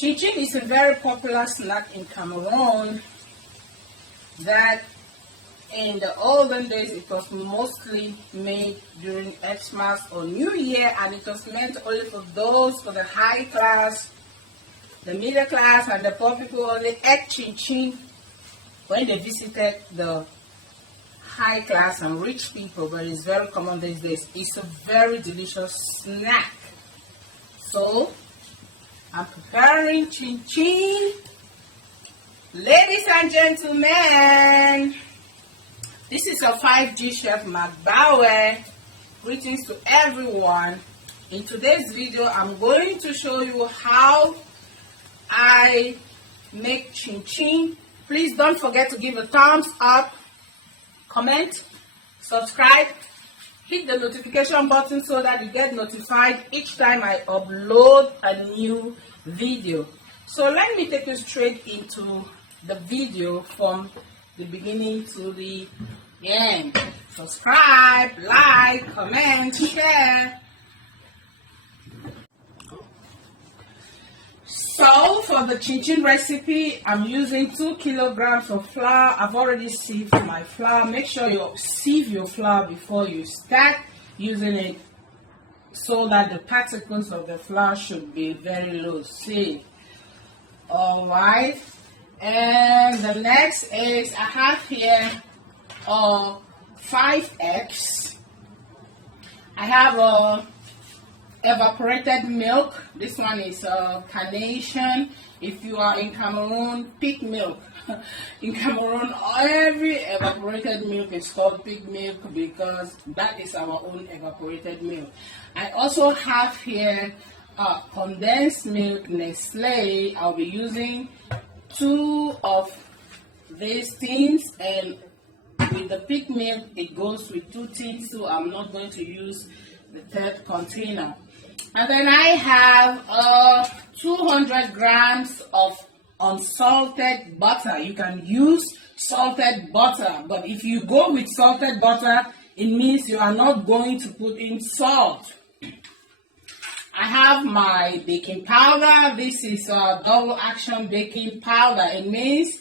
Chin chin is a very popular snack in Cameroon that in the olden days it was mostly made during Xmas or New Year, and it was meant only for the high class, the middle class, and the poor people only ate chin chin when they visited the high class and rich people, but it's very common these days. It's a very delicious snack. So I'm preparing chin chin. Ladies and gentlemen, this is a 5G Chef Magbawe. Greetings to everyone. In today's video, I'm going to show you how I make chin chin. Please don't forget to give a thumbs up, comment, subscribe, hit the notification button so that you get notified each time I upload a new video. So let me take you straight into the video from the beginning to the end. Subscribe, like, comment, share. So for the chin chin recipe, I'm using 2 kilograms of flour. I've already sieved my flour. Make sure you sieve your flour before you start using it so that the particles of the flour should be very low. Sieve. Alright. And the next is, I have here 5 eggs. I have evaporated milk. This one is carnation. If you are in Cameroon, pig milk. In Cameroon, every evaporated milk is called pig milk because that is our own evaporated milk. I also have here condensed milk Nestle. I'll be using 2 of these things, and with the pig milk it goes with 2 things, so I'm not going to use the 3rd container. And then I have 200 grams of unsalted butter. You can use salted butter, but if you go with salted butter, it means you are not going to put in salt. I have my baking powder. This is a double action baking powder. It means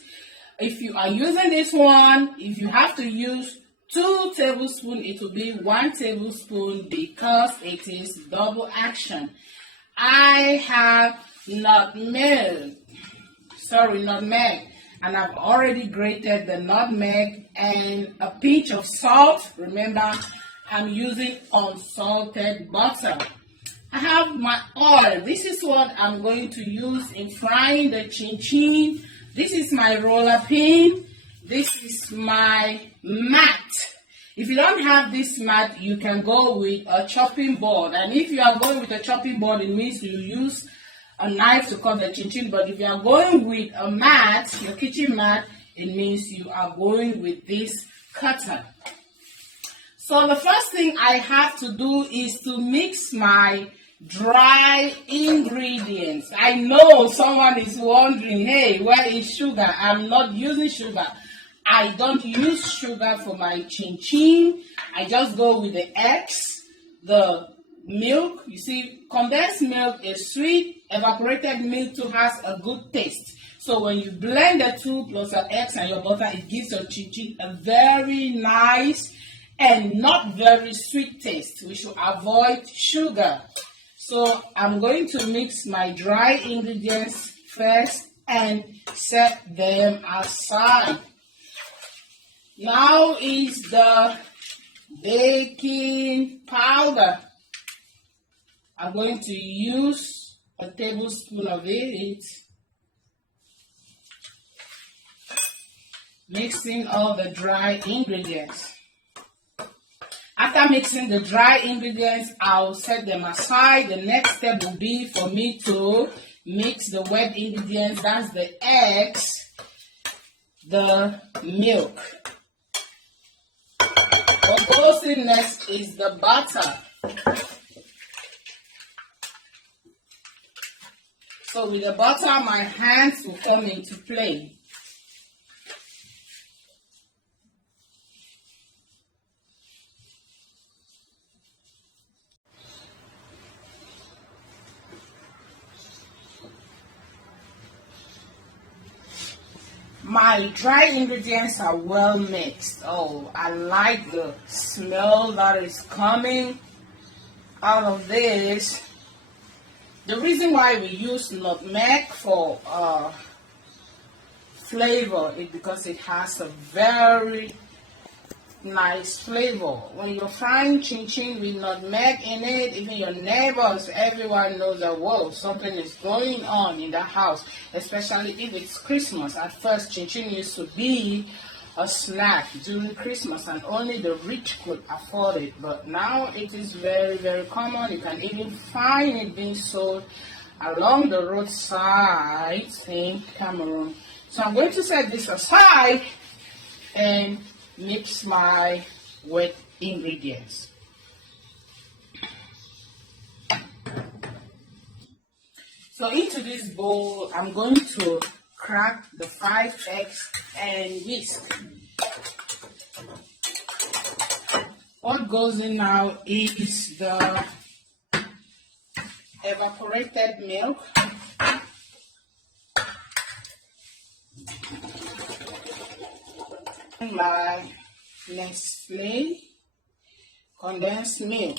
if you are using this one, if you have to use 2 tablespoons, it will be 1 tablespoon because it is double action. I have nutmeg, and I've already grated the nutmeg, and a pinch of salt. Remember, I'm using unsalted butter. I have my oil. This is what I'm going to use in frying the chin chin. This is my roller pin. This is my mat. If you don't have this mat, you can go with a chopping board. And if you are going with a chopping board, it means you use a knife to cut the chin chin. But if you are going with a mat, your kitchen mat, it means you are going with this cutter. So the first thing I have to do is to mix my dry ingredients. I know someone is wondering, hey, where is sugar? I'm not using sugar. I don't use sugar for my chin chin. I just go with the eggs, the milk. You see, condensed milk is sweet. Evaporated milk too has a good taste. So when you blend the two plus your eggs and your butter, it gives your chin chin a very nice and not very sweet taste. We should avoid sugar. So I'm going to mix my dry ingredients first and set them aside. Now is the baking powder. I'm going to use a tablespoon of it, mixing all the dry ingredients. After mixing the dry ingredients, I'll set them aside. The next step will be for me to mix the wet ingredients. That's the eggs, the milk. What goes in next is the butter. So with the butter, my hands will come into play. My dry ingredients are well mixed. Oh, I like the smell that is coming out of this. The reason why we use nutmeg for flavor is because it has a very nice flavor. When you're frying chin chin with nutmeg in it, even your neighbors, everyone knows that, whoa, something is going on in the house, especially if it's Christmas. At first, chin chin used to be a snack during Christmas and only the rich could afford it, but now it is very, very common. You can even find it being sold along the roadside in Cameroon. So I'm going to set this aside and mix my wet ingredients. So into this bowl, I'm going to crack the 5 eggs and whisk. What goes in now is the evaporated milk, my Nestle condensed milk,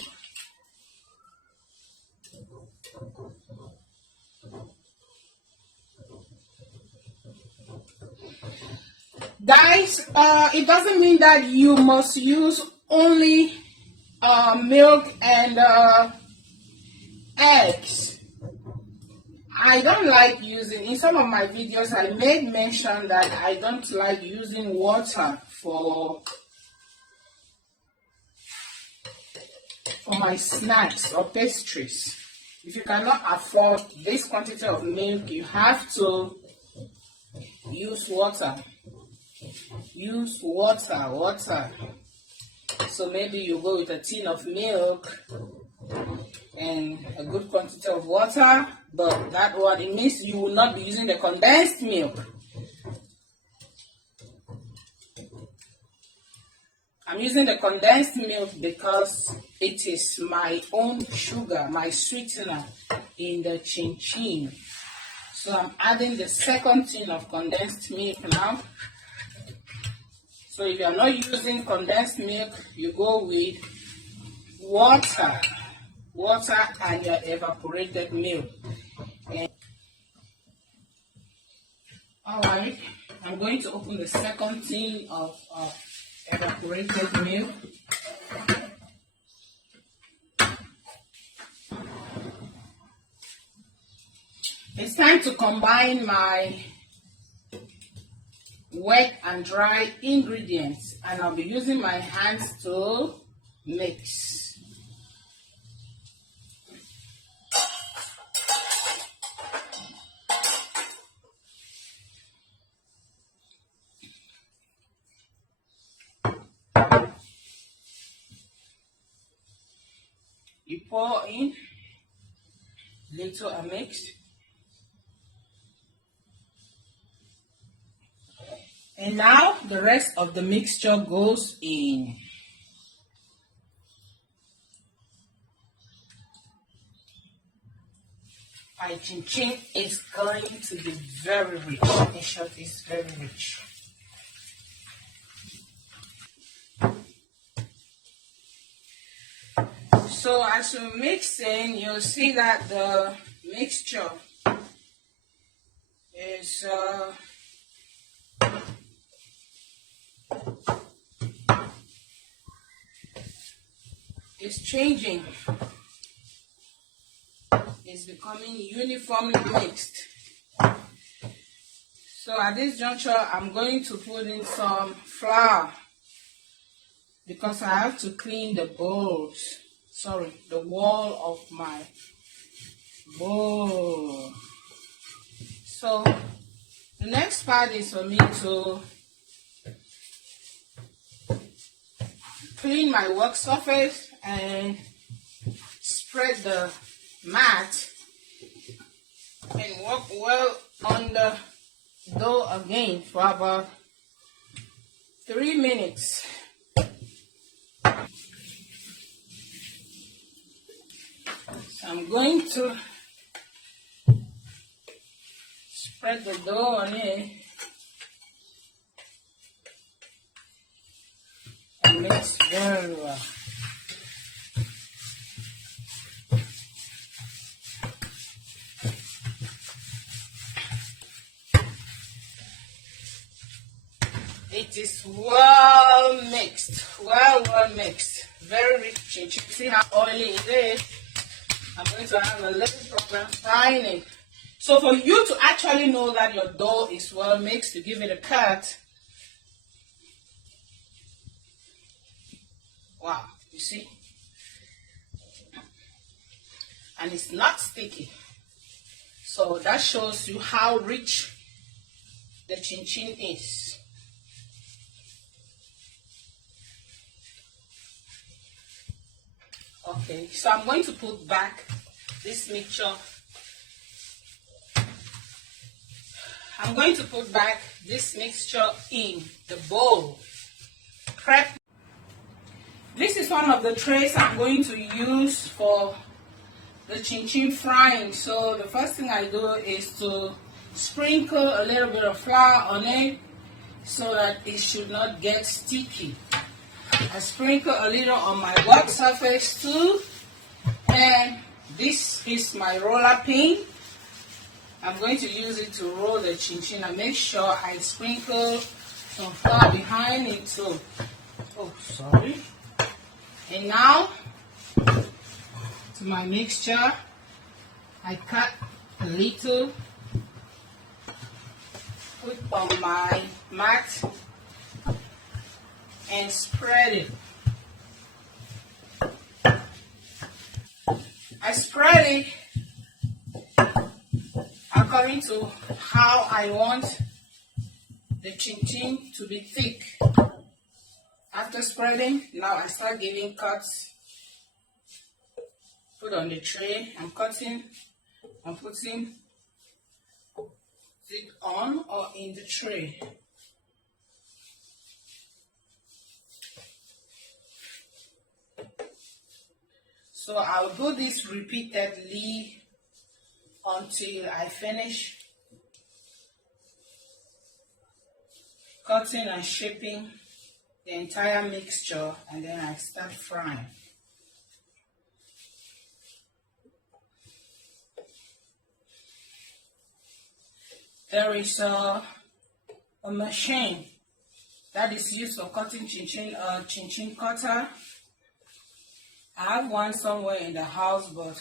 guys. It doesn't mean that you must use only milk and eggs. I don't like using, in some of my videos I made mention that I don't like using water for my snacks or pastries. If you cannot afford this quantity of milk, you have to use water. Use water. So maybe you go with a tin of milk and a good quantity of water, but that one, it means you will not be using the condensed milk. I'm using the condensed milk because it is my own sugar, my sweetener in the chin chin. So I'm adding the second tin of condensed milk now. So if you are not using condensed milk, you go with water and your evaporated milk. Alright, I'm going to open the second tin of evaporated milk. It's time to combine my wet and dry ingredients, and I'll be using my hands to mix. You pour in little a mix, and now the rest of the mixture goes in. My chin chin is going to be very rich. In short, it's very rich. So as you mix in, you'll see that the mixture is changing. It's becoming uniformly mixed. So at this juncture, I'm going to put in some flour because I have to clean the the wall of my bowl. So the next part is for me to clean my work surface and spread the mat and work well on the dough again for about 3 minutes. So I'm going to spread the dough on it mix very well. It is well mixed, well mixed. Very rich chin-chin. See how oily it is? I'm going to have a little problem frying it. So for you to actually know that your dough is well mixed, to give it a cut. Wow, you see? And it's not sticky. So that shows you how rich the chin-chin is. Okay, so I'm going to put back this mixture. I'm going to put back this mixture in the bowl. Prep. This is one of the trays I'm going to use for the chin-chin frying. So the first thing I do is to sprinkle a little bit of flour on it so that it should not get sticky. I sprinkle a little on my work surface too, and this is my roller pin. I'm going to use it to roll the chin-chin and make sure I sprinkle some flour behind it too. Oh, sorry. And now, to my mixture, I cut a little, put on my mat, and spread it. I spread it according to how I want the chin-chin to be thick. After spreading, now I start giving cuts. Put on the tray, I'm cutting and putting it on or in the tray. So I'll do this repeatedly until I finish cutting and shaping the entire mixture, and then I start frying. There is a machine that is used for cutting chin-chin, chin-chin cutter. I have one somewhere in the house, but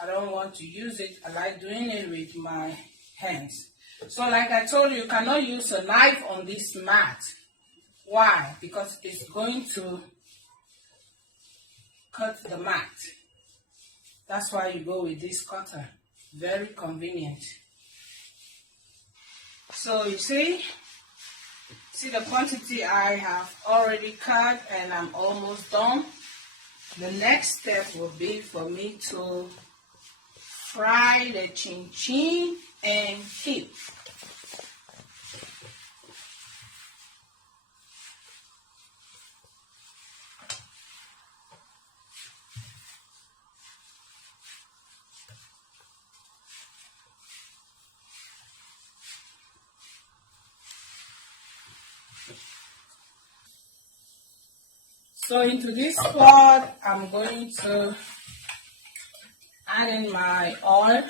I don't want to use it. I like doing it with my hands. So like I told you, you cannot use a knife on this mat. Why? Because it's going to cut the mat. That's why you go with this cutter. Very convenient. So you see the quantity I have already cut, and I'm almost done. The next step will be for me to fry the chin-chin and keep. So into this pot, I'm going to add in my oil.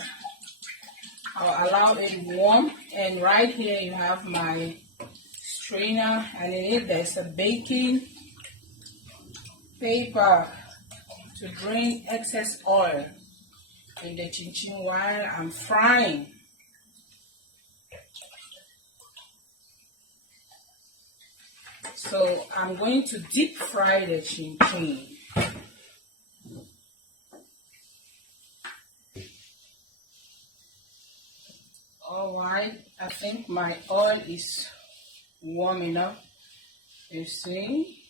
I'll allow it warm, and right here you have my strainer, and in it there's a baking paper to drain excess oil in the chin-chin while I'm frying. So I'm going to deep fry the chin-chin. Alright, I think my oil is warm enough. You see?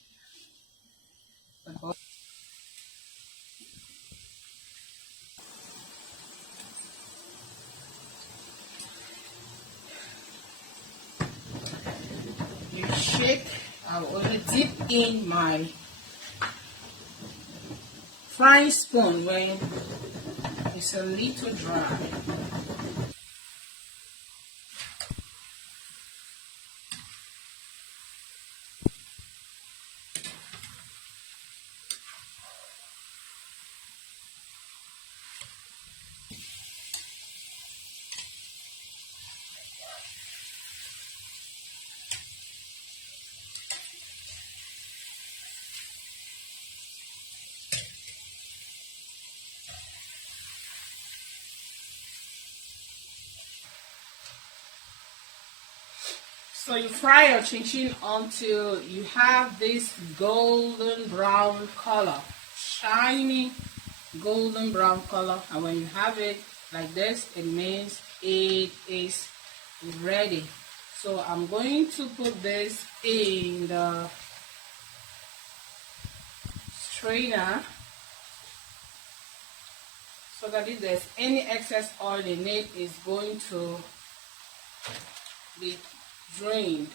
You shake. I'll only dip in my frying spoon when it's a little dry. So you fry your chin chin until you have this golden brown color, shiny golden brown color. And when you have it like this, it means it is ready. So I'm going to put this in the strainer so that if there's any excess oil in it, it's going to be drained,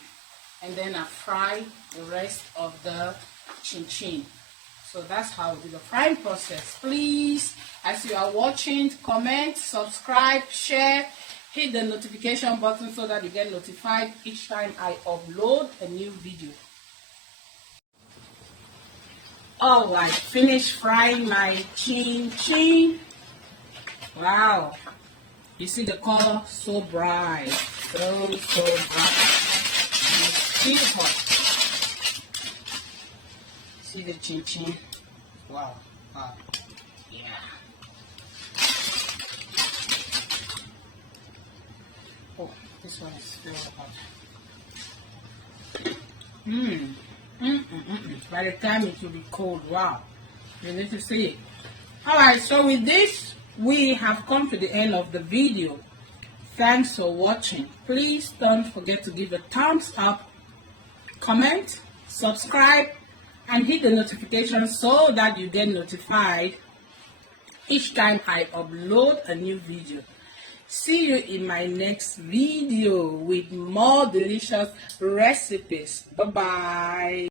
and then I fry the rest of the chin chin. So that's how we do the frying process. Please, as you are watching, comment, subscribe, share, hit the notification button so that you get notified each time I upload a new video. Oh, I finished frying my chin chin. Wow, you see the color, so bright, so bright. It's beautiful. See the chin chin. Wow. Yeah. Oh, this one is still hot. By the time it will be cold, wow. You need to see it. Alright, so with this, we have come to the end of the video. Thanks for watching. Please don't forget to give a thumbs up, comment, subscribe, and hit the notification so that you get notified each time I upload a new video. See you in my next video with more delicious recipes. Bye bye.